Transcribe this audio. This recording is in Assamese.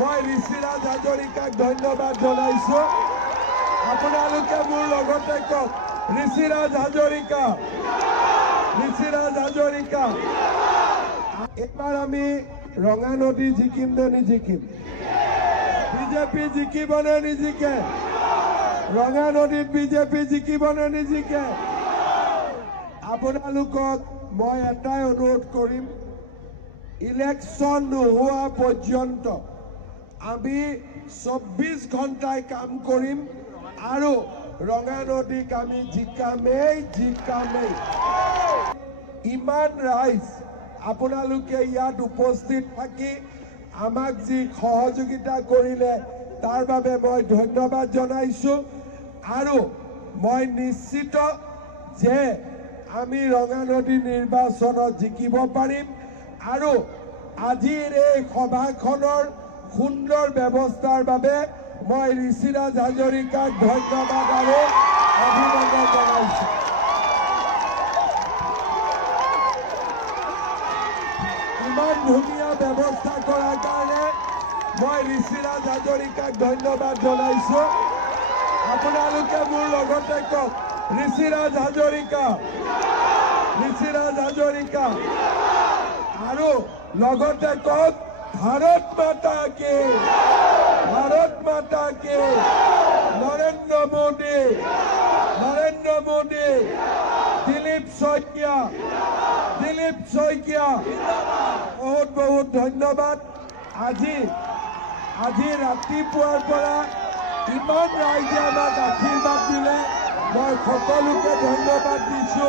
মই ঋষিৰাজ হাজৰিকাক ধন্যবাদ জনাইছো। আপোনালোকে মোৰ লগতে কওক, ঋষিৰাজ হাজৰিকা, ঋষিৰাজ হাজৰিকা। এবাৰ আমি ৰঙা নদী জিকিম নে নিজিকিম? বিজেপি জিকিব নে নিজিকে? ৰঙা নদীত বিজেপি জিকিব নে নিজিকে? আপোনালোকক মই এটাই অনুৰোধ কৰিম, ইলেকশ্যন নোহোৱা পৰ্যন্ত আমি 24 ঘণ্টাই কাম কৰিম আৰু ৰঙা নদীক আমি জিকামেই। ইমান ৰাইজ আপোনালোকে ইয়াত উপস্থিত থাকি আমাক যি সহযোগিতা কৰিলে তাৰ বাবে মই ধন্যবাদ জনাইছো। আৰু মই নিশ্চিত যে আমি ৰঙা নদী নিৰ্বাচনত জিকিব পাৰিম। আৰু আজিৰ এই সভাখনৰ সুন্দৰ ব্যৱস্থাৰ বাবে মই ঋষিৰাজ হাজৰিকাক ধন্যবাদ আৰু অভিনন্দন জনাইছো। ইমান ধুনীয়া ব্যৱস্থা কৰাৰ কাৰণে মই ঋষিৰাজ হাজৰিকাক ধন্যবাদ জনাইছো। আপোনালোকে মোৰ লগতে কওক, ঋষিৰাজ হাজৰিকা, ঋষিৰাজ হাজৰিকা। আৰু লগতে কওক, ভাৰত মাতা কি, ভাৰত মাতা কি, নৰেন্দ্ৰ মোদী, নৰেন্দ্ৰ মোদী, দিলীপ শইকীয়া, দিলীপ শইকীয়া। বহুত বহুত ধন্যবাদ। আজি ৰাতিপুৱাৰ পৰা ইমান ৰাইজে আমাক আশীৰ্বাদ দিলে, মই সকলোকে ধন্যবাদ দিছো।